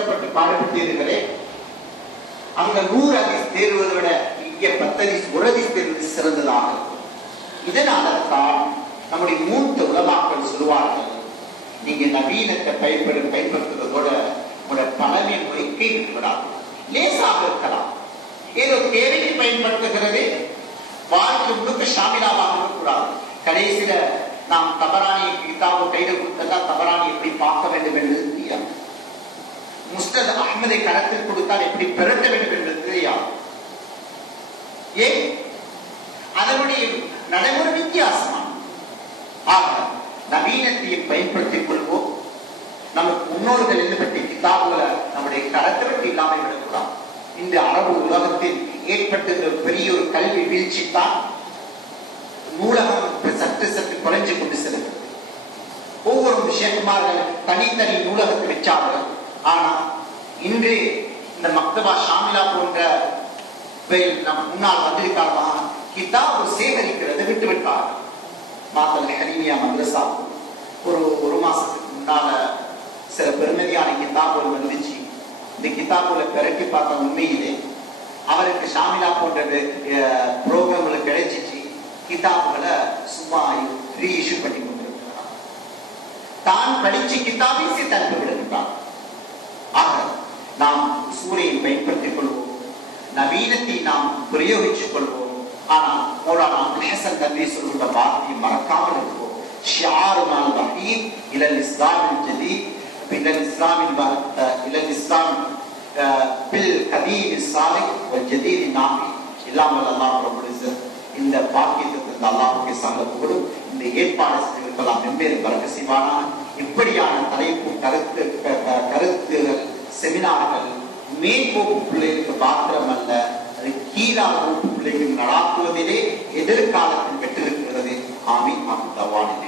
கஷ்டப்பட்டு பாடுபட்டீர்களே, அங்க 100 ஹதீஸ் தேர்வதை விட இங்க 10 ஹதீஸ் ஒரு ஹதீஸ் தேர்வது சிறந்ததாக இருக்கும். இதனால்தான் நம்முடைய மூத்த உலமாக்கள் சொல்லுவார்கள், நீங்க நவீனத்தை பயன்படுத்துவதோட உங்களோட பழமை முறைக்கு விடாது. லேசாக இருக்கலாம், ஏதோ தேவைக்கு பயன்படுத்துகிறது, வாழ்க்கை முழுக்க ஷாமிலாவாக இருக்கக்கூடாது. கடைசியில நாம் தபரானி கிதாபு கையில கொடுத்தா தபரானி எப்படி பார்க்க வேண்டும் என்பது தெரியாது, முஸ்னத் அஹ்மதை கரத்தில் கொடுத்தால் எப்படி பெருட்ட வேண்டும் என்பது தெரியாது. ஏன்? அதனுடைய நடைமுறை வித்தியாசமான. ஆக நவீனத்தை பயன்படுத்திக் கொள்வோம். நமக்கு முன்னோர்கள் எழுதப்பட்ட கிதாபுகளை நம்முடைய கரத்தை விட்டு இல்லாமல் விடக்கூடாது. இந்த அரபு உலகத்தில் ஏற்பட்ட பெரிய ஒரு கல்வி வீழ்ச்சி தான் நூலகம் சற்று சற்று குறைஞ்சு கொண்டு செல்கிறது. ஒவ்வொரு விஷயக்குமார்கள் தனித்தனி நூலகத்தை வச்சார்கள். ஆனா இன்று இந்த மக்தபா ஷாமிலா போன்ற நம் முன்னால் வந்திருக்காரமா கிதாபு சேகரிக்கிறது விட்டுவிட்டார்கள். மாத்தல் ஹரீமியா மദ്രസா ஒரு மாசத்துக்கு முன்னால சில பெருமதியான கிதாபுகள் வந்துச்சு. இந்த கிதாபுகளை பெரட்டி பார்த்த உண்மையிலே அவருக்கு ஷாமிலா போன்ற ப்ரோக்ராம்களை கிடைச்சிச்சு. கிதாபுகளை சும்மா ரீஇஷ்யூ பண்ணி கொண்டிருக்கிறார். தான் படிச்சு கிதாபை தடுத்து விடுகின்றார். ஆக நாம் சூரையை பயன்படுத்திக் கொள்வோம், நவீனத்தை நாம் பிரயோகிச்சுக் கொள்வோம். ஆனால் மௌலானா ஹசன் நபி சொல்லுகிற வார்த்தையை மறக்காமல் இருப்போம். ஷிஆருல் வஹீத் இலல் இஸ்லாமில் ஜதீத் இலல் இஸ்லாமில் இலல் இஸ்லாம் பில் கதீம் ஸாலிஹ் வல் ஜதீத் நாஃபி இல்லாமல் அல்லாஹ் ரப்பல் இஸ்ஸத் இந்த பாக்கியத்துக்கு அல்லாஹ்வுக்கு சகல புகழும். இந்த ஏற்பாடு செய்திருக்கலாம் வெவ்வேறு பரக்கத் செய்வானாக. இப்படியான தலைப்பு கருத்துகள் செமினார்கள் மேற்போக்கு பிள்ளைகளுக்கு மாத்திரம் அல்ல, அது கீழான வகுப்பு பிள்ளைகள் நடாத்துவதிலே எதிர்காலத்தில் பெற்றிருக்கிறது. ஆமீன். தவான்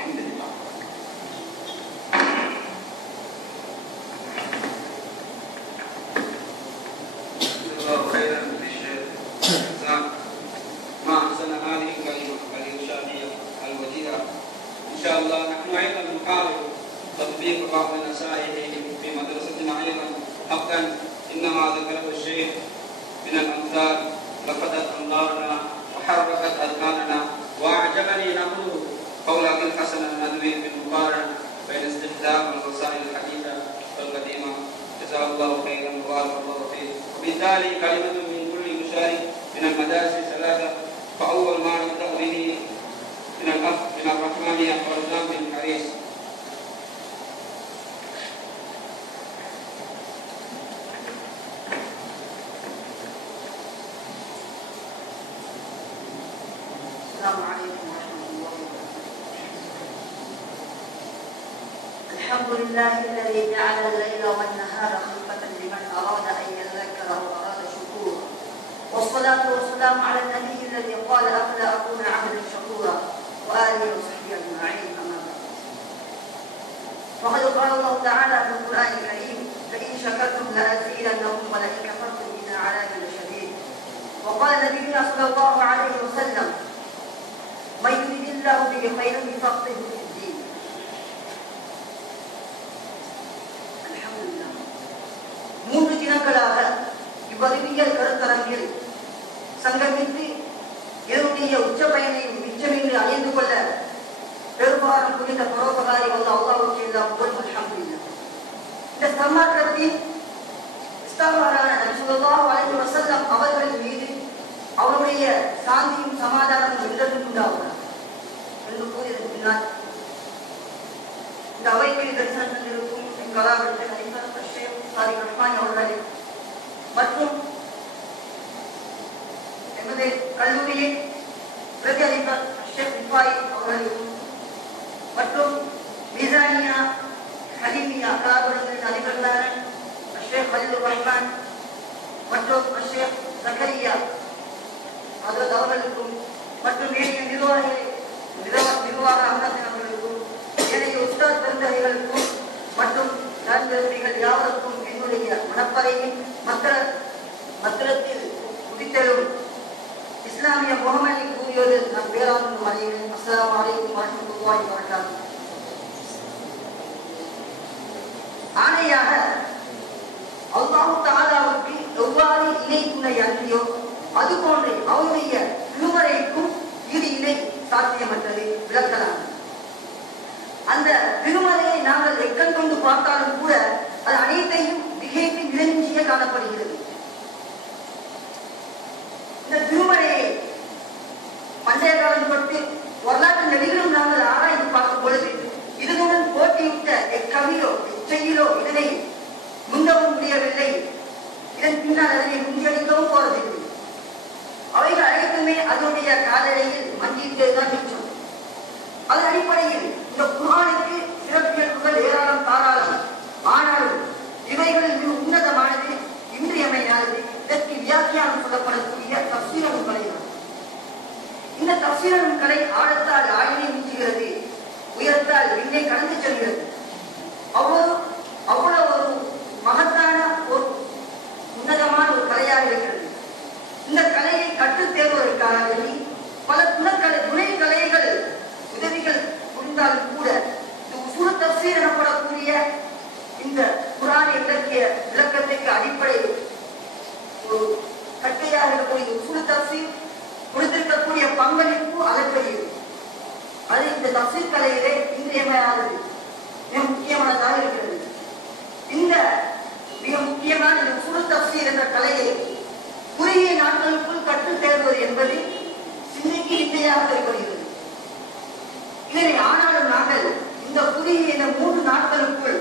تطبيق بعض نصائحه في مدرستنا ايضا حقا انما ذكره الشيخ من الامثال لفتت انظارنا وحركت اذهاننا واعجبني نقول قول ابي الحسن الندوي في المقارنه بين استخدام الوسائل الحديثه والقديمه. جزاه الله خيرا وبارك الله فيه. وبالتالي كلمه من كل مشارك من المدارس الثلاثه. فاول ما نبدا به من الاخ من الرحمانيه ورزاق بن حريص. السلام عليكم ورحمة الله وبركاته. الحمد لله الذي جعل الليل والنهار خلفة لمن أراد أن يذكر أو أراد شكورا. والصلاة والسلام على النبي الذي قال أفلا أكون عبدا شكورا وآله وصحبه أجمعين. أما بعد، وقد قال الله تعالى في القرآن الكريم: فإن شكرتم لأزيدنكم ولئن كفرتم إن عذابي لشديد. وقال نبينا صلى الله عليه وسلم: من يريد الله به خيرا يفقهه في الدين. அல்ஹம்துலில்லாஹ். 3 தினங்களாக இவ்வறிவியல் கருத்தரங்கில் சங்கமித்து இதனுடைய உச்ச பயனையும் மிச்சமின்றி அடைந்து கொள்ள பெரும்பாலும் புரிந்த பரோபகாரி வல்ல அல்லாஹ்வுக்கு எல்லாம் புகழ். அல்ஹம்துலில்லாஹ். இந்த சமாற்றத்தில் இஸ்லாமாரான நபி ஸல்லல்லாஹு அலைஹி வஸல்லம் அவர்களின் மீது அவருடைய சாந்தியும் சமாதானமும் என்றும் உண்டாகும் என்று கூறியதற்கு பின்னால் இந்த அவைக்கு தரிசனம் சென்றிருக்கும் என் கலாபுரத்தை நடிகர் ஷேக் சாதிக் ரஹ்மான் அவர்கள் மற்றும் எமது கல்லூரியில் பிரதி அதிபர் ஷேக் ரிஃபாய் அவர்களுக்கும் மற்றும் மீசானியா ஹலீமியா கலாபுரத்தின் அதிபர்களான ஷேக் ஹலீலுர் ரஹ்மான் மற்றும் ஷேக் ஜக்கரியா அவர்களுக்கும் மற்றும் ஏனைய நிர்வாக அங்கத்தினர்களுக்கும் ஏனைய உஸ்தாத் பெருந்தகைகளுக்கும் மற்றும் நண்பர்கள் யாவருக்கும் என்னுடைய மனப்பறையின் மத்திரத்தில் உதித்தெழும் இஸ்லாமிய முகமதி கூறியோடு நம் பேரானந்தம் அடைகிறேன். அஸ்ஸலாமு அலைக்கும் வரஹ்மத்துல்லாஹி வபரகாத்துஹு. ஆணையாக அவருடைய திருமறைக்கும் இது இணை சாத்தியமற்றது, விளக்கலாம். அந்த திருமறையை நாங்கள் எக்கல் கொண்டு பார்த்தாலும் கூட அது அனைத்தையும் திகைத்து விளங்கிய காணப்படுகிறது. இந்த திருமறையை பண்டைய காலம் தொட்டு வரலாற்று நெறிகளும் நாங்கள் ஆராய்ந்து பார்க்கும் பொழுது இதனுடன் போட்டியிட்ட எக்கவியோ எச்செயலோ இதனை முந்தவும் முடியவில்லை, இதன் பின்னால் அதனை முந்தியடிக்கவும் போவதில்லை. அவைகள் அனைத்துமே அதனுடைய காலடியில் மண்டியிட்டேதான் நிற்கும். அதன் அடிப்படையில் இந்த குர்ஆனுக்கு சிறப்பியல்புகள் ஏராளம் தாராளம். ஆனாலும் இவைகளில் மிக உன்னதமானது, இன்றியமையானது, இதற்கு வியாக்கியானம் சொல்லப்படக்கூடிய தஃசீரல் கலை. இந்த தஃசீரல் கலை ஆழத்தால் ஆயினை மிஞ்சுகிறது, உயர்த்தால் விண்ணை கடந்து செல்கிறது. அவ்வளவு ஒரு மகத்தான ஒரு உன்னதமான ஒரு கலையாக இருக்கிறது. இந்த கலையை கற்றுத் தேர்வதற்காக வேண்டி பல துணை கலைகள் உதவிகள் புரிந்தாலும் கூட இந்த உசூல் தஃசீர் எனப்படக்கூடிய இந்த குர்ஆன் இலக்கிய விளக்கத்திற்கு அடிப்படை ஒரு கட்டையாக இருக்கக்கூடிய உசூல் தஃசீர் கொடுத்திருக்கக்கூடிய பங்களிப்பு அளப்பரியது. அது இந்த தஃசீர் கலையிலே இன்றியமையாதது, மிக முக்கியமானதாக இருக்கிறது. இந்த மிக முக்கியமான உசூல் தஃசீர் என்ற கலையை குறுகிய நாட்களுக்குள் கற்றுத் தேர்வது என்பது சிந்திக்கு வித்தையாக தெரிகிறது. இதனை ஆனாலும் நாங்கள் இந்த குறுகிய 3 நாட்களுக்குள்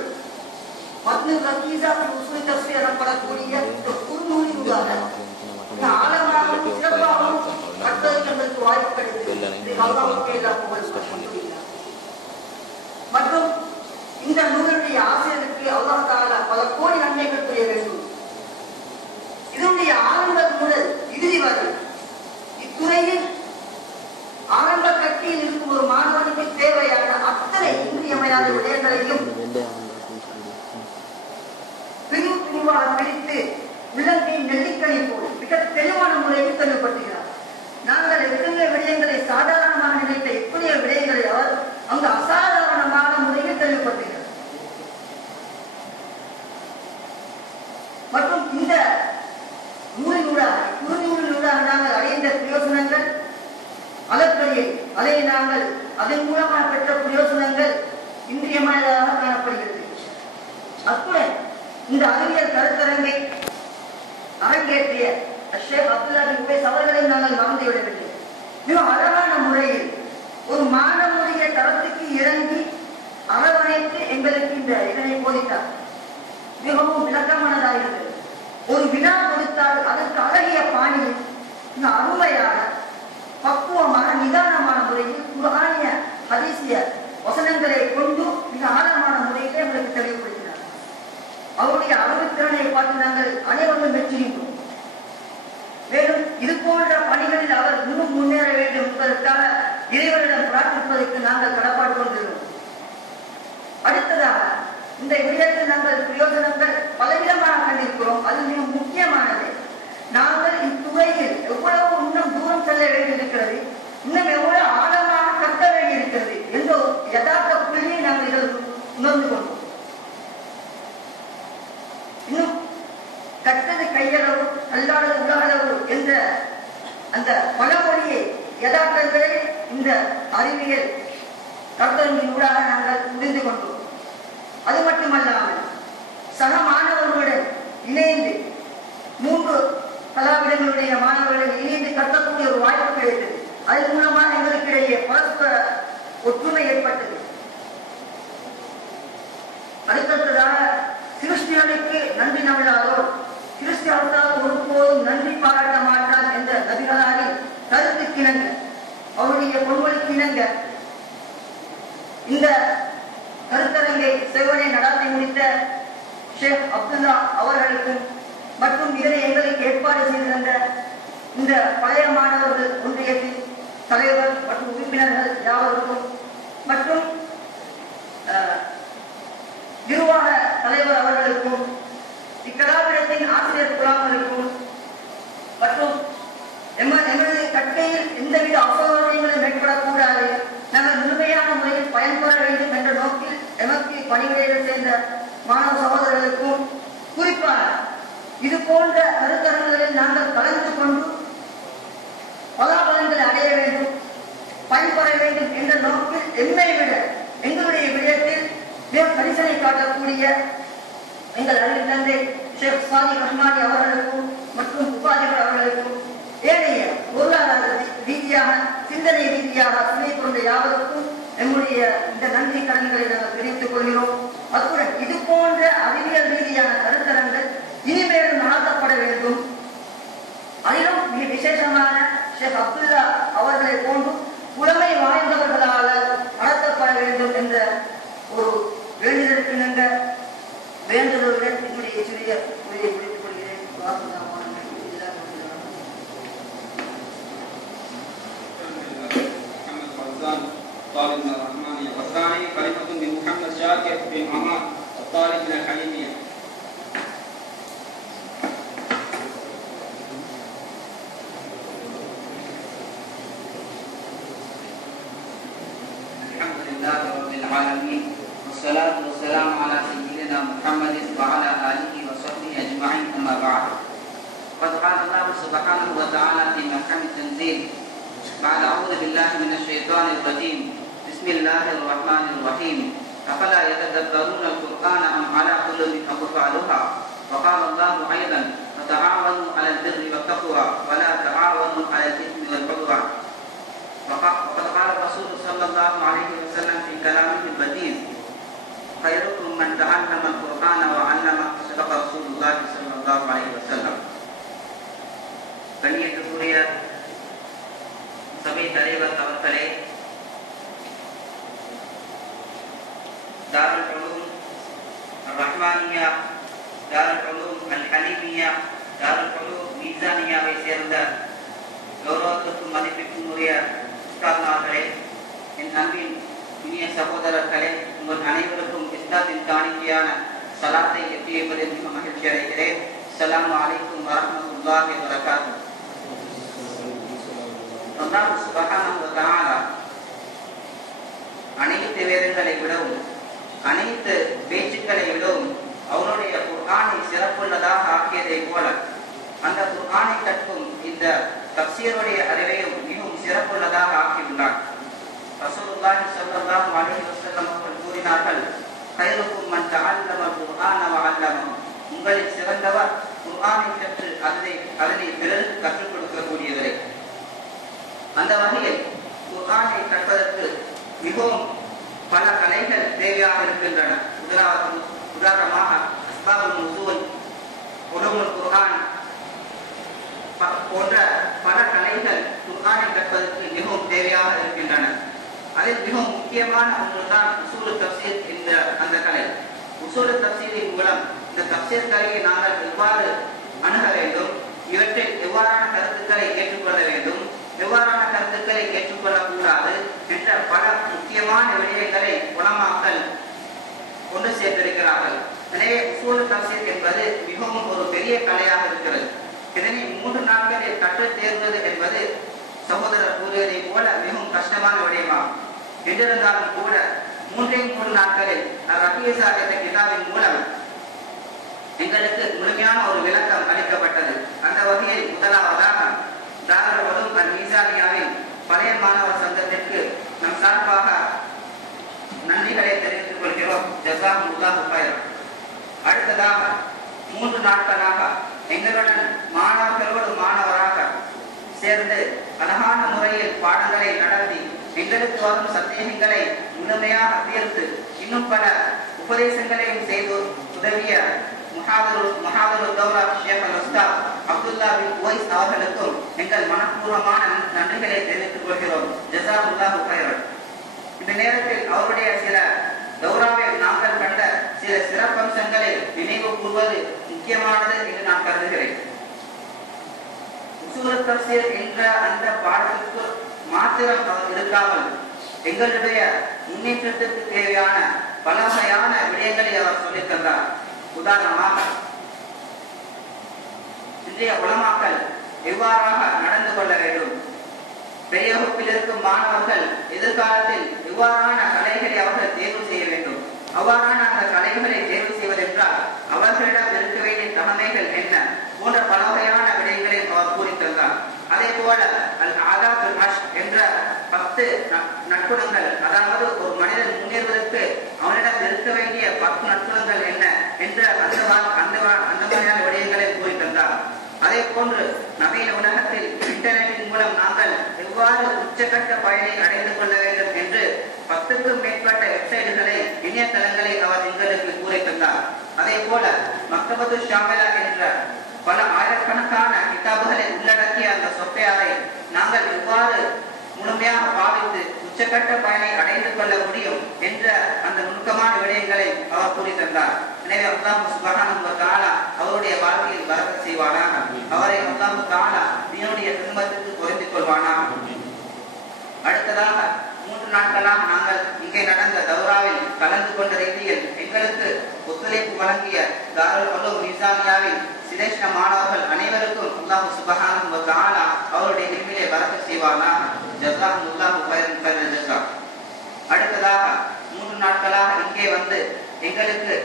மத்னு ரகீஸா உசூல் தஃசீர் எனப்படக்கூடிய இந்த குறுநூலினூடாக ஆழமாகவும் சிறப்பாகவும் கற்பதற்கு வாய்ப்பு கிடைத்தது. மற்றும் இந்த நூலுடைய ஆசிரியருக்கு அல்லாஹ் தஆலா பல கோடி நன்மைகள் புரிய வேண்டும். இதனுடைய ஆரம்பம் முதல் இறுதி வரை இத்துறையில் ஆரம்ப கட்டியில் இருக்கும் ஒரு மாணவனுக்கு தேவையான அத்தனை இன்றியமையாத விடயங்களையும் பிரிவாக பிரித்து விலங்கை நெல்லிக்கனி போல் மிக தெளிவான முறையில் தெளிவுபடுத்துகிறார். நாங்கள் எத்தனையோ விடயங்களை சாதாரணமாக நினைத்த எத்தனையோ விடயங்களை அவர் அங்கு அசாதாரணமான முறையில் தெளிவுபடுத்துகிறார். மற்றும் இந்த நூலினூடாக நாங்கள் அடைந்த பிரயோசனங்கள் அளப்பரிய, அதை நாங்கள் அதன் மூலமாக பெற்ற பிரயோசனங்கள் இன்றியமையாததாக காணப்படுகிறது. அத்துடன் இந்த அறிவியல் கருத்தரங்கை அரங்கேற்றிய ஷேக் அப்துல்லா பின் உவைஸ் அவர்களை நாங்கள் மறந்துவிடவில்லை. மிக அழகான முறையில் ஒரு மாணவனுடைய தரத்துக்கு இறங்கி அரவணைத்து எங்களுக்கு இந்த இதனை போதித்தார். மிகவும் விளக்கமானதாக இருந்தது. ஒரு வினா கொடுத்தால் அதற்கு அழகிய பாணியில் மிக அருமையான பக்குவமான நிதானமான முறையில் குர்ஆனிய ஹதீஸிய வசனங்களை கொண்டு மிக ஆழமான முறையில் எங்களுக்கு தெளிவுபடுத்தினார். அவருடைய அறிவுத்திறனை பார்த்து நாங்கள் அனைவரும் மெச்சுகின்றோம். மேலும் இது போன்ற பணிகளில் அவர் இன்னும் முன்னேற வேண்டும் என்பதற்காக இறைவனிடம் பிரார்த்திப்பதற்கு நாங்கள் கடப்பாடு கொண்டுள்ளோம். அடுத்ததாக இந்த விடயத்தில் நாங்கள் பிரயோஜனங்கள் பலவிதமாக கண்டிருக்கிறோம். அது மிக முக்கியமானது. நாங்கள் இத்துறையில் எவ்வளவு இன்னும் தூரம் செல்ல வேண்டியிருக்கிறது, இன்னும் எவ்வளவு ஆழமாக கற்க வேண்டியிருக்கிறது என்ற யதார்த்த புள்ளியை நாங்கள் இதில் உணர்ந்து கொண்டோம். இன்னும் கற்றது கையளவு அல்லாதது உலகளவு என்ற அந்த பழமொழியை யதார்த்தங்களை இந்த அறிவியல் கருத்தரங்கின் ஊடாக நாங்கள் புரிந்து கொண்டோம். அது மட்டுமல்லாமல் சக மாணவர்களுடன் இணைந்து 3 கலாவிடங்களுடைய மாணவர்களுடன் இணைந்து கற்கக்கூடிய ஒரு வாய்ப்பு கிடைத்தது. அதன் மூலமாக எங்களுக்கிடையே பரஸ்பர ஒற்றுமை ஏற்பட்டது. அடுத்ததாக கிறிஸ்டியனுக்கு நன்றி நவிழாதோ கிறிஸ்டியாவுக்காக ஒருபோதும் நன்றி பாராட்ட மாட்டார் என்ற நபிகளாரின் கருத்துக்கிணங்க, அவருடைய பொன்மொழிக்கிணங்க இந்த கருத்தரங்கை செவ்வனை நடாத்தி முடித்த ஷேக் அப்துல்லா அவர்களுக்கும் மற்றும் இதனை எங்களுக்கு ஏற்பாடு செய்திருந்த இந்த பழைய மாணவர்கள் ஒன்றியத்தின் தலைவர் மற்றும் உறுப்பினர்கள் யாவருக்கும் மற்றும் நிர்வாக தலைவர் அவர்களுக்கும் இக்கலாவிடத்தின் ஆசிரியர் குழாமர்களுக்கும் மற்றும் எமது கட்டையில் எந்தவித அசௌகரியங்களும் ஏற்படக்கூடாது, நாங்கள் முழுமையான முறையில் பயன்பெற வேண்டும் என்ற நோக்கில் எமக்கு பணிவிடையில் சேர்ந்த மாணவ சகோதரர்களுக்கும் குறிப்பாக இது போன்ற கருத்தரங்களில் நாங்கள் கலந்து கொண்டு பயன்பெற வேண்டும் என்ற நோக்கில் என்னை விட எங்களுடைய விடயத்தில் மிக கரிசனை காட்டக்கூடிய எங்கள் அருள் தந்தை ஷேக் சாதிக் ரஹ்மானி அவர்களுக்கும் மற்றும் உபாதிகள் அவர்களுக்கும் ஏனைய பொருளாதார ரீதியாக சிந்தனை ரீதியாக துணை கொண்ட யாவருக்கும் நம்முடைய இந்த நன்றி கடன்களை நாங்கள் தெரிவித்துக் கொள்கிறோம். அத்துடன் இது போன்ற அறிவியல் ரீதியான கருத்தரங்கள் இனிமேலும் நடத்தப்பட வேண்டும். அதிலும் மிக விசேஷமான ஷேக் அப்துல்லா அவர்களை போன்று புலமை வாய்ந்தவர்களால் நடத்தப்பட வேண்டும் என்ற ஒரு வேண்டுதலுக்கு நின்ற வேண்டுதலுடன் என்னுடைய சிறிய உரையை முடித்துக் கொள்கிறேன். طالب الرحمانية والثاني كلمة من محمد شاكر بن عماد الطالب من الحليمية. الحمد لله رب العالمين والصلاة والسلام على سيدنا محمد وعلى آله وصحبه أجمعين أما بعد. قد قال الله سبحانه وتعالى في محكم التنزيل بعد أعوذ بالله من الشيطان الرجيم بسم الله الرحمن الرحيم أفلا يتدبرون القرآن أم على قلوب أقفالها وقال الله أيضا وتعاونوا على البر والتقوى ولا تعاونوا على الإثم والعدوان. وقد قال الرسول صلى الله عليه وسلم في كلامه البديع خيركم من تعلم القرآن وعلمه صدق رسول الله صلى الله عليه وسلم. கண்ணியத்துக்குரிய சபை தலைவர் அவர்களே, தாருல் உலூம் ரஹ்மானியா, தாருல் உலூம் அல் ஹலீமியா, தாருல் உலூம் மீசானியாவை சேர்ந்த கௌரவத்துக்கும் மதிப்பிற்கும் உரிய உஸ்தாத்மார்களே, என் அன்பின் இனிய சகோதரர்களே, உங்கள் அனைவருக்கும் இஸ்லாத்தின் காணிக்கையான சலாத்தை எட்டி வைப்பதில் மிக மகிழ்ச்சி அடைகிறேன். அஸ்ஸலாமு அலைக்கும் வரஹ்மத்துல்லாஹி வபரகாத்துஹு. அல்லாஹ் சுப்ஹானஹு வ தஆலா அனைத்து வேதங்களை விடவும் அனைத்து பேச்சுக்களை விடவும் அவருடைய குர்ஆனை சிறப்புள்ளதாக ஆக்கியதை போல அந்த குர்ஆனை கற்கும் இந்த தஃசீருடைய அறிவையும் மிகவும் சிறப்புள்ளதாக ஆக்கியுள்ளார். ரசூலுல்லாஹி ஸல்லல்லாஹு அலைஹி வஸல்லம் அவர்கள் கூறினார்கள், கைருக்கும் மன் தஅல்லமல் குர்ஆன வ அல்லமஹு. உங்களில் சிறந்தவர் குர்ஆனை கற்று அதனை பிறருக்கு கற்றுக் கொடுக்கக்கூடியவரே. அந்த வகையில் குர்ஆனை கற்பதற்கு மிகவும் பல கலைகள் தேவையாக இருக்கின்றன. உதாரணமாக அஸ்பாபுல் நுஸூல், உலூமுல் குர்ஆன் போன்ற பல கலைகள் குர்ஆனை கற்பதற்கு மிகவும் தேவையாக இருக்கின்றன. அதில் மிகவும் முக்கியமான ஒன்றுதான் உசூல் தஃசீர் என்ற அந்த கலை. உசூல் தஃசீரின் மூலம் இந்த தஃசீர் கலையை நாங்கள் எவ்வாறு அணுக வேண்டும், இவற்றில் எவ்வாறான கருத்துக்களை ஏற்றுக்கொள்ள வேண்டும், எவ்வாறான கருத்துக்களை ஏற்றுக்கொள்ளக்கூடாது என்ற பல முக்கியமான விடயங்களை உலமாக்கள் கொண்டு சேர்த்திருக்கிறார்கள். எனவே உசூல் தஃசீர் என்பது மிகவும் ஒரு பெரிய கலையாக இருக்கிறது. இதனை 3 நாட்களில் கற்றுத் தேர்வது என்பது சகோதரர் கூறியதை போல மிகவும் கஷ்டமான விடயமாகும். என்றிருந்தாலும் கூட 3 நாட்களில் ரஹீஸா என்ற கிதாபின் மூலம் எங்களுக்கு முழுமையான ஒரு விளக்கம் அளிக்கப்பட்டது. அந்த வகையில் முதலாவதாக தாருல் உலூம் அல் மீசானியாவின் பழைய மாணவர் சங்கத்திற்கு நம் சார்பாக நன்றிகளை தெரிவித்துக் கொள்கிறோம். ஜஸாகுமுல்லாஹு கைரன். அடுத்ததாக 3 நாட்களாக எங்களுடன் மாணவர்களோடு மாணவராக சேர்ந்து அழகான முறையில் பாடங்களை நடத்தி எங்களுக்கு வரும் சந்தேகங்களை முழுமையாக தீர்த்து இன்னும் பல உபதேசங்களையும் செய்து உதவிய முஹாதருல் தௌலா ஷேக் அல்-உஸ்தாத் அப்துல்லா பின் உவைஸ் அவர்களுக்கும் எங்கள் மனப்பூர்வமான நன்றிகளை தெரிவித்துக் கொள்கிறோம். ஜஸாகுல்லாஹு கைரன். இந்த நேரத்தில் அவருடைய சில தௌராவில் நாங்கள் கண்ட சில சிறப்பம்சங்களை நினைவு கூறுவது முக்கியமானது என்று நான் கருதுகிறேன். உசூல் தஃசீர் என்ற அந்த பாடத்திற்கு மாத்திரம் இருக்காமல் எங்களுடைய முன்னேற்றத்திற்கு தேவையான பல வகையான விடயங்களை அவர் சொல்லித் தந்தார். உதாரணமாக இன்றைய உலமாக்கள் எவ்வாறாக நடந்து கொள்ள வேண்டும், பெரிய வகுப்பில் இருக்கும் மாணவர்கள் எதிர்காலத்தில் எவ்வாறான கலைகளை அவர்கள் தேர்வு செய்ய வேண்டும், அவ்வாறான அந்த கலைகளை தேர்வு செய்வதென்றால் அவர்களிடம் இருக்க வேண்டிய தகமைகள் என்ன போன்ற பல வகையான விடயங்களை அவர் கூறி தந்தார். அதே போல அல் ஆதாபுல் அஷ் என்ற 10 நற்குணங்கள், அதாவது ஒரு மனிதன் முன்னேறுவதற்கு அவனிடம் இருக்க வேண்டிய 10 நற்குணங்கள் என்ன என்ற அந்த மாதிரியான விடயங்களை கூறி தந்தார். அதே போன்று நவீன உலகத்தில் இன்டர்நெட்டின் மூலம் நாங்கள் எவ்வாறு உச்சகட்ட பயனை அடைந்து கொள்ள வேண்டும் என்று 10க்கும் மேற்பட்ட வெப்சைட்டுகளை, இணையதளங்களை அவர் எங்களுக்கு கூறி தந்தார். அதே போல மக்தபத்து ஷாமிலா என்ற பல ஆயிரக்கணக்கான கிதாபுகளை உள்ளடக்கிய அந்த சொத்தையாரை நாங்கள் எவ்வாறு முழுமையாக பாவித்து உச்சகட்ட பயனை அடைந்து கொள்ள முடியும் என்ற அந்த நுணுக்கமான விடயங்களை அவர் கூறி தந்தார். எனவே அல்லாஹ் சுப்ஹானஹு வ தஆலா அவருடைய வாழ்க்கையில் பரக்கத் செய்வானாக. அவரை அல்லாஹ் தஆலா தீனுடைய ஹிதமத்துக்கு பொருந்திக் கொள்வானாக. அடுத்ததாக 3 நாட்களாக நாங்கள் இங்கே நடந்த தௌராவில் கலந்து கொண்ட ரீதியில் எங்களுக்கு ஒத்துழைப்பு வழங்கிய தாருல் உலூம் நிசாமியாவின் சிரேஷ்ட மாணவர்கள் அனைவருக்கும் அல்லாஹ் சுப்ஹானஹு வ தஆலா அவருடைய இல்மிலே பரக்கத் செய்வானாக. ஜஸாஹுல்லாஹு கைரன் ஜஸா. அடுத்ததாக 3 நாட்களாக இங்கே வந்து எங்களுக்கு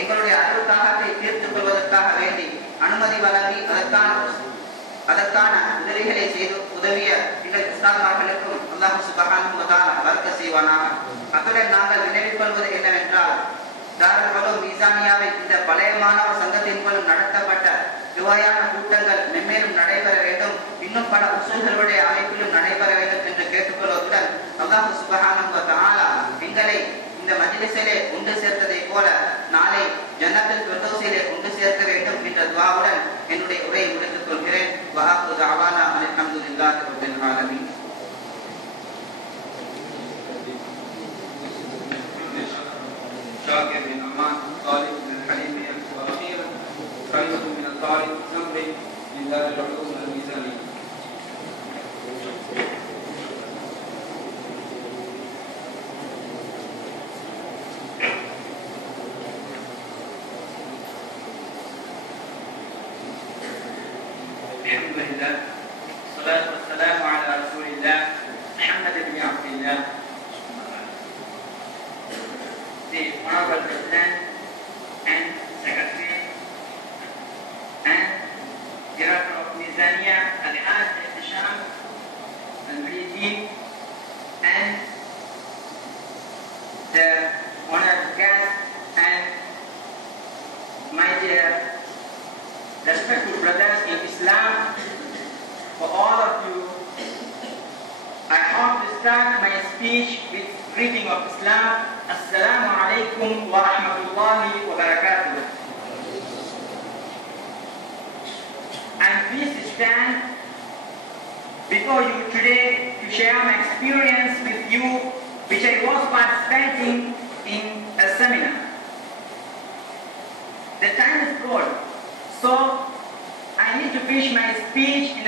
எங்களுடைய அறிவுக்காகத்தை தீர்த்துக் கொள்வதற்காக வேண்டி அனுமதி வழங்கி அதற்கான உதவிகளை செய்து உதவிய எங்கள் உஸ்தாத்மார்களுக்கும் அல்லாஹ் சுப்ஹானஹு வ தஆலா பரக்கத் செய்வானாக. அத்துடன் நாங்கள் நினைவில் கொள்வது என்னவென்றால், தாருல் உலூம் மீசானியாவில் இந்த பழைய மாணவர் சங்கத்தின் மூலம் நடத்தப்பட்ட ரிவாயான கூட்டங்கள் மென்மேலும் நடைபெற வேண்டும், இன்னும் பல உசூல்களுடைய அமைப்பிலும் நடைபெற வேண்டும் என்று கேட்டுக்கொள்வதுடன் அல்லாஹ் சுப்ஹானஹு வ தஆலா எங்களை இந்த மஜ்லிஸிலே ஒன்று சேர்த்ததை போல நாளை ஜன்னத்துல் ஃபிர்தௌஸிலே ஒன்று சேர்க்க வேண்டும் என்ற துஆவுடன் என்னுடைய உரையை முடித்துக் கொள்கிறேன். வஆஹிரு தஅவானா அல்ஹம்துலில்லாஹி ரப்பில் ஆலமீன். شاكر من أمان، طالب من الحليم، وأخيرا كلمة من الطالب نمضي من دار العلوم الميزانية. الحمد لله والصلاة والسلام على رسول الله محمد بن عبد الله. The Honorable President and Secretary and Director of Mizania Al-Haj Ihtisham Al-Mujib and the honored guest and my dear respected brothers in Islam, for all of you, I want to start my speech with greeting of Islam. Assalamu alaikum wa rahmatullahi wa barakatuh. I am pleased to stand before you today to share my experience with you, which I was participating in a seminar. The time is short, so I need to finish my speech in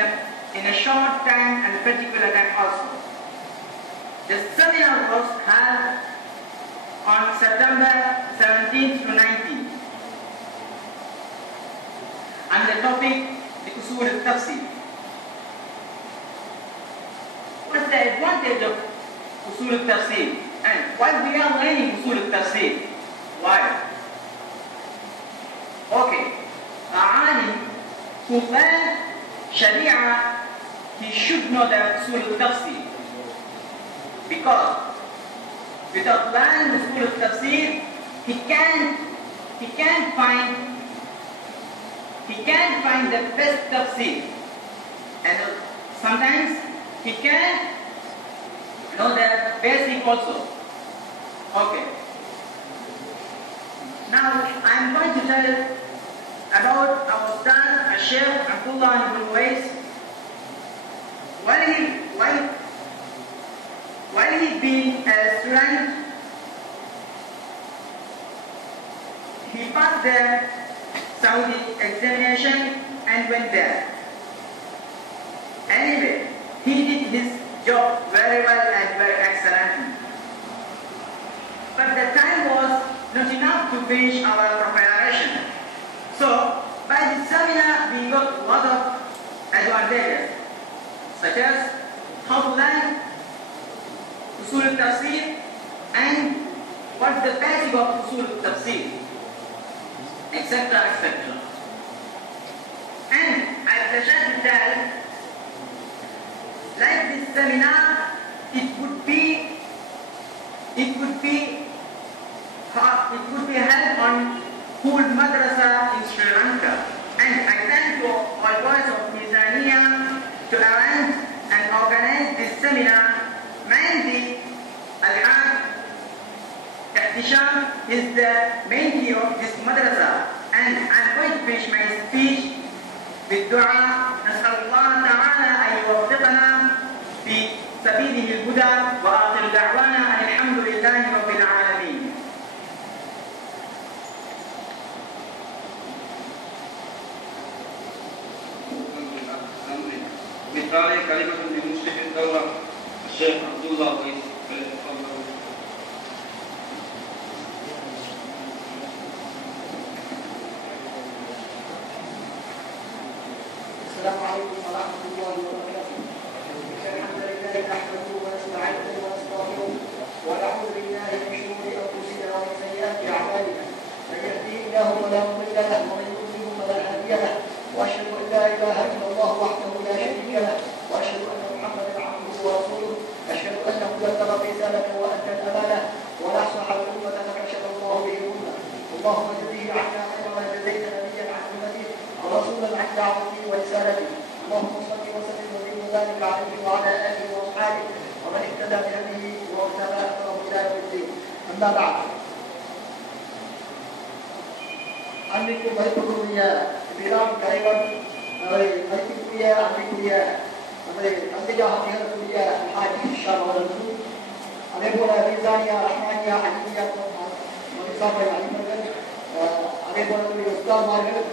a short time and particular time also. The seminar was held on September 17th to 19th, and the topic, the Usul al-Tafsir. What's the advantage of Usul al-Tafsir? And why we are learning Usul al-Tafsir? Why? Okay, A'ani who learn Sharia, he should know the Usul al-Tafsir. Because without learning Usul al-Tafsir, he can't find the best tafsir. And sometimes he can know the basic also. Okay. Now I am going to tell about our Ustad Sheikh Abdullah ibn Uwais. While he being a student, he passed the Saudi examination and went there. Anyway, he did his job very well and very excellently. But the time was not enough to finish our preparation. So, by this seminar, we got a lot of advantages, such as how to learn Usul al-Tafsir and what's the basic of Usul al-Tafsir, etc., etc. And I pleasure to tell, like this seminar, it to arrange and organize this seminar. Mainly, Al-Haj Ihtisham is the main key of this madrasa, and I'm going to finish my speech with dua. نسأل الله تعالى أن يوفقنا في سبيله الهدى وآخر دعوانا أن الحمد لله رب العالمين. مثال كلمة لمشرف الدولة الشيخ عبد الله ويس فليتفضل. السلام عليكم ورحمة الله وبركاته. الحمد لله نحمده ونستعينه ونستغفره ونعوذ بالله من شرور أنفسنا ومن سيئات أعمالنا. من يهديه الله فلا مضل له ومن يضلل فلا هادي له. وأشهد أن لا إله إلا الله وحده لا شريك له وأشهد أن محمدا عبده ورسوله. أشهد أنه بلغ الرسالة وأدى الأمانة ونصح الأمة فكشف الله به الأمة. اللهم جزه عنا خير ما جزيت نبيا عن أمته ورسولا عن دعوته ورسالته. اللهم صل وسلم وزد وبارك عليه وعلى آله وأصحابه ومن اهتدى بهديه واقتفى أثره إلى يوم الدين. أما بعد. அன்றைக்கும் மதிப்புக்குரிய Iran தலைவர் மதிப்புக்குரிய அன்றைக்குரிய நமது தந்தையாக திகழக்கூடிய Haji Hisham அவர்களுக்கும் அதே போல மீசானியா ரஹ்மானியா அலிமியா மதிசாபை அலிமர்கள் அதே போல உஸ்தாத்மார்கள்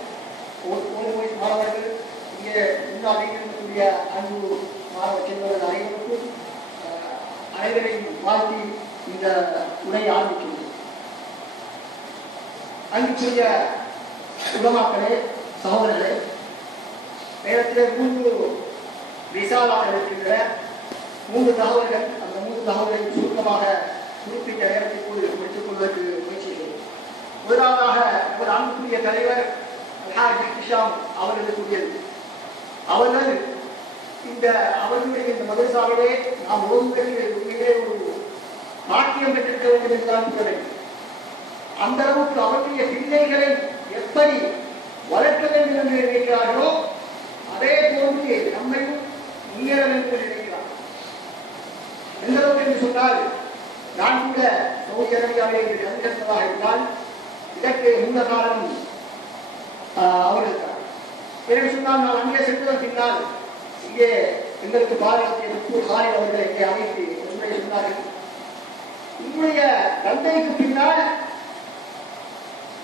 ஓய்வு மாணவர்கள் இங்கே முன்னாள் இருக்கக்கூடிய அன்பு மாணவ செல்வர்கள் அனைவருக்கும் அனைவரையும் வாழ்த்தி இந்த உரையை ஆரம்பிக்கின்றது. அன்புக்குரிய உலமாக்களே, சகோதரர்களே, நேரத்தில் 3 விசாலாக இருக்கின்ற 3 தகவல்கள், அந்த 3 தகவல்களை சுருக்கமாக குறிப்பிட்ட நேரத்திற்குள் முடித்துக் கொள்வதற்கு முயற்சி செய்கிறேன். முதலாவதாக ஒரு அன்புக்குரிய தலைவர் அல்ஹாஜ் இஹ்திஷாம் அவர்களுக்குரியது. அவர்கள் அவர்களுடைய இந்த மதரசாவிலே நாம் ஓதுவதற்கு உண்மையிலே ஒரு பாக்கியம் பெற்றிருக்க வேண்டும் என்றுதான் கூற வேண்டும். அந்த அளவுக்கு அவருடைய பிள்ளைகளை எப்படி வளர்க்க வேண்டும் என்று நினைக்கிறார்களோ அதே போன்று நம்மையும் முன்னேற வேண்டும் என்று நினைக்கிறார். எந்த அளவுக்கு என்று சொன்னால், நான் கூட சவுதி அரேபியாவிலே அதிகமாக இருந்தால் இதற்கு முன்ன காலம் அவர்கள் என்று சொன்னால், நான் அங்கே சென்றதன் பின்னால் இங்கே எங்களுக்கு பாரதத்திய காலில் அவர்களை இங்கே அழைத்து என்னுடைய சொன்னார்கள், உங்களுடைய தந்தைக்கு பின்னால்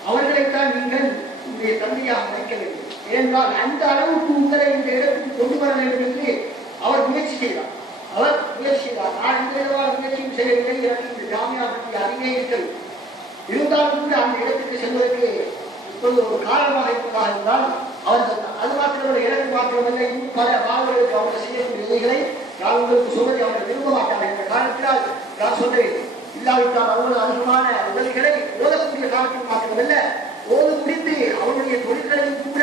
அவர்களைத்தான் நீங்கள் உங்களுடைய தந்தையாக வைக்க வேண்டும். ஏனென்றால் அந்த அளவுக்கு உங்களை இந்த இடத்துக்கு கொண்டு வர வேண்டும் என்று அவர் முயற்சி செய்தார். நான் இந்த இடவால் முயற்சியும் செய்யவில்லை. எனக்கு இந்த ஜாமியா பற்றிய அறிஞர்கள் இருந்தாலும் கூட அந்த இடத்துக்கு செல்வதற்கு இப்பொழுது ஒரு காரணமாக இருப்பதாக இருந்தால் அவர்கள் அது மாத்திரமல்ல, எனக்கு மாத்திரமல்ல, இன்னும் பல மாணவர்களுக்கு அவர்கள் செய்யக்கூடிய உதவிகளை நான் உங்களுக்கு சொல்வதை அவர்கள் விரும்ப மாட்டார்கள் என்ற காரணத்தினால் நான் சொல்றேன். இல்லாவிட்டால் அவ்வளவு அதிகமான உதவிகளை ஓதக்கூடிய காலத்தில் மாத்திரமல்ல, ஓது முடிந்து அவருடைய தொழில்களையும் கூட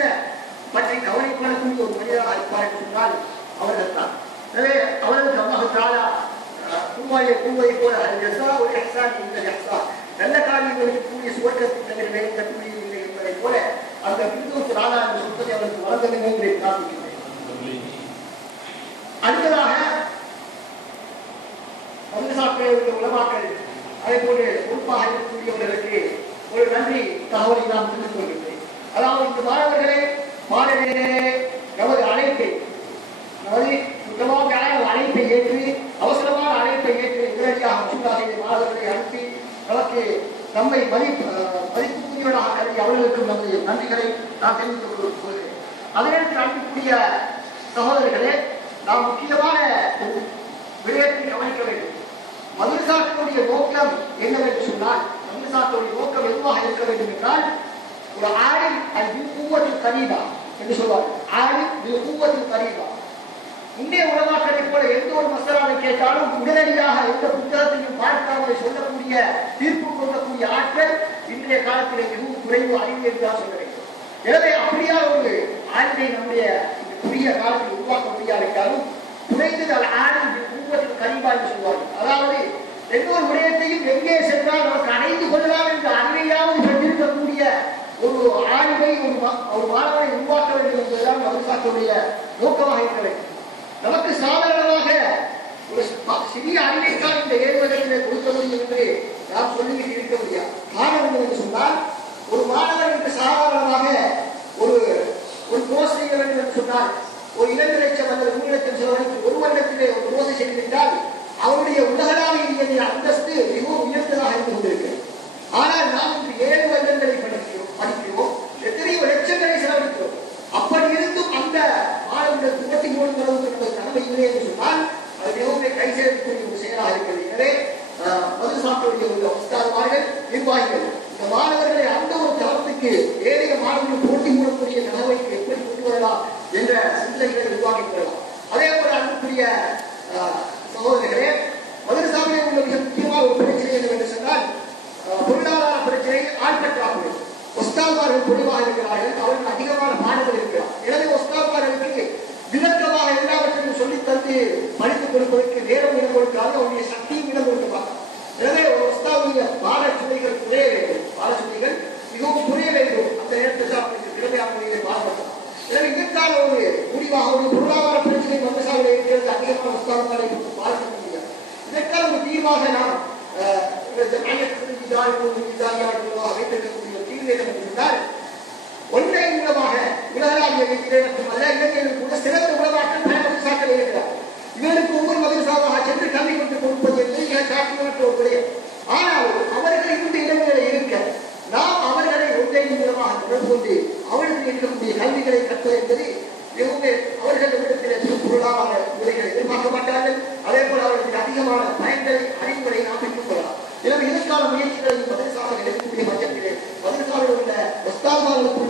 பற்றி கவனிப்படக்கூடிய ஒரு மனிதராக இருப்பார் என்று சொன்னால் அவர்கள் தான். எனவே அவர்களுக்கு அல்லாஹ் கூறுவதை போல நல்ல காரியங்களுக்கு கூடிய சுவர்க்கத்தில் தவிர வேறு எந்த கூலியும் இல்லை என்பதை போல அந்த பிரிதோஸ் ராணா என்ற சொற்களை அவர்களுக்கு வழங்க வேண்டும் என்று பிரார்த்திக்கிறேன். அடுத்ததாக மதுசாக்களுடைய உலமாக்கள் அதே போன்று பொறுப்பாக இருக்கக்கூடியவர்களுக்கு ஒரு நன்றி தகவலை நான் தெரிவித்துக் கொள்கின்றேன். அதாவது இந்த மாணவர்களை மாணவர்களே நமது அழைப்பை அழைப்பை ஏற்று அவசரமான அழைப்பை ஏற்று நேரடியாக மசூதா செய்த மாணவர்களை அனுப்பி நமக்கு நம்மை மதிப்புக்குரியவராக கருதி அவர்களுக்கும் நமது நன்றிகளை நான் தெரிவித்துக் கொள்கிறேன். அதே நேரத்தில் அனுப்பக்கூடிய சகோதரர்களே, நாம் முக்கியமான விடயத்தை கவனிக்க வேண்டும். மதுரசாக்களுடைய நோக்கம் என்னவென்று சொன்னால், மதுரசாக்களுடைய நோக்கம் எதுவாக இருக்க வேண்டும் என்றால், ஒரு ஆளில் அது கூவத்தில் கரீபா என்று சொல்வார். ஆளில் கூவத்தில் கரீபா. முன்னே உலமாக்களை போல எந்த ஒரு மசாலாவை கேட்டாலும் உடனடியாக எந்த புத்தகத்தையும் பார்க்காமல் சொல்லக்கூடிய தீர்ப்பு கொடுக்கக்கூடிய ஆட்கள் இன்றைய காலத்தில் மிகவும் குறைவு அறிவு என்றுதான் சொல்ல வேண்டும். எனவே அப்படியா ஒரு ஆய்வை நம்முடைய குறுகிய காலத்தில் உருவாக்க முடியாவிட்டாலும் குறைந்தது ஆய்வு கூவத்தில் கரீபா என்று சொல்வார்கள். அதாவது எந்த ஒரு விடயத்தையும் எங்கே சென்றால் நமக்கு அடைந்து கொள்ளலாம் என்று அறிவையாவது பெற்றிருக்கக்கூடிய ஒரு ஆய்வை ஒரு மாணவனை உருவாக்க வேண்டும் என்பதுதான் மதுசாக்களுடைய நோக்கமாக இருக்க வேண்டும். நமக்கு சாதாரணமாக ஒரு சிறிய அறிவைத்தான் இந்த 7 வருடத்திலே கொடுக்க முடியும் என்று நாம் சொல்லிக்கிட்டு இருக்க முடியாது. காரணம் என்று சொன்னால், ஒரு மாணவனுக்கு சாதாரணமாக ஒரு கோர்ஸ் செய்ய வேண்டும் என்று சொன்னால், ஒரு 2 லட்சம் அல்லது 3 லட்சம் செலவழித்து ஒரு வருடத்திலே ஒரு கோர்ஸ் செய்துவிட்டால் அவருடைய உலகளாவிய அந்தஸ்து மிகவும் உயர்ந்ததாக இருந்து கொண்டிருக்கிறது. ஆனால் நாம் இன்று 7 வருடங்களை படிக்கிறோம், எத்தனையோ லட்சங்களை செலவழிக்கிறோம். அப்படி இருந்தும் அந்த மாணவர்கள் 33 அளவுக்கு கடமை இல்லை என்று சொன்னால் அது மிகவும் கை சேர்க்கக்கூடிய ஒரு செயலாக இருக்கிறது. எனவே மதுசாப்பிடைய உள்ள உஸ்தாதுமார்கள், நிர்வாகிகள் இந்த மாணவர்களை அந்த ஒரு தளத்துக்கு ஏழைய மாணவர்கள் போட்டி மூடக்கூடிய நிலைமைக்கு எப்படி கொண்டு வரலாம் என்ற சிந்தனைகளை உருவாக்கிக் கொள்ளலாம். அதே போல அன்புக்குரிய சகோதரர்களே, மதுரசாமியிலே உள்ள மிக முக்கியமான ஒரு பிரச்சனை என்னவென்று சொன்னால், பொருளாதார பிரச்சனை, ஆட்பற்றாக்குறை. ஒஸ்தாதுமார்கள் குறைவாக இருக்கிறார்கள், அவர்கள் அதிகமான மாணவர்கள் இருக்கிறார். எனவே ஒஸ்தாதுமார்களுக்கு விளக்கமாக எல்லாவற்றையும் சொல்லித் தந்து படித்துக் கொடுப்பதற்கு நேரம் இடம் கொடுக்காது, அவருடைய சக்தியும் இடம் கொடுக்கிறார். எனவே ஒரு ஒஸ்தாதுடைய பாடச்சுமைகள் குறைய வேண்டும், பாடச்சுமைகள் மிகவும் குறைய வேண்டும். அந்த நேரத்தில் தான் அவருக்கு திறமையான முறையை பாடுபட்டார். எனவே இதற்கான ஒரு முடிவாக ஒரு பொருளாதார பிரச்சனை மதரசாவில் இருக்கிறது, அதிகமான ஒஸ்தாதுமாரை பார்க்க முடியாது. இதற்கான ஒரு தீர்வாக நாம் வைத்திருக்கக்கூடிய தீர்வு என்னவென்றால், ஒன்றை மூலமாக உலகளாவிய ரீதியிலே மட்டுமல்ல, இலங்கையில் கூட சிறந்த உலகாக்கள் பல மதரசாக்கள் இருக்கிறார். இவருக்கு ஒவ்வொரு மதரசாவாக சென்று கல்வி கொண்டு கொடுப்பது என்பது மிக சாத்தியமற்ற ஒரு விடயம். ஆனால் அவர்கள் இந்த இடங்களில் இருக்க நாம் அவர்களை ஒன்றை மூலமாக தொடர்பு கொண்டு அவர்களுக்கு இருக்கக்கூடிய கல்விகளை கற்பது என்பது மிகவும் அவர்களிடத்தில் பொருளாதார முறைகளை எதிர்பார்க்க மாட்டார்கள். அதே போல அவர்களுக்கு அதிகமான பயன்களை அறிவுரை நாம் பெற்றுக் கொள்ளலாம். எனவே இதற்கான முயற்சிகளை மதரசாவில் எடுக்கக்கூடிய பட்சத்திலே மதரசாவில் உள்ள ஒஸ்தாதுமார்களுக்கு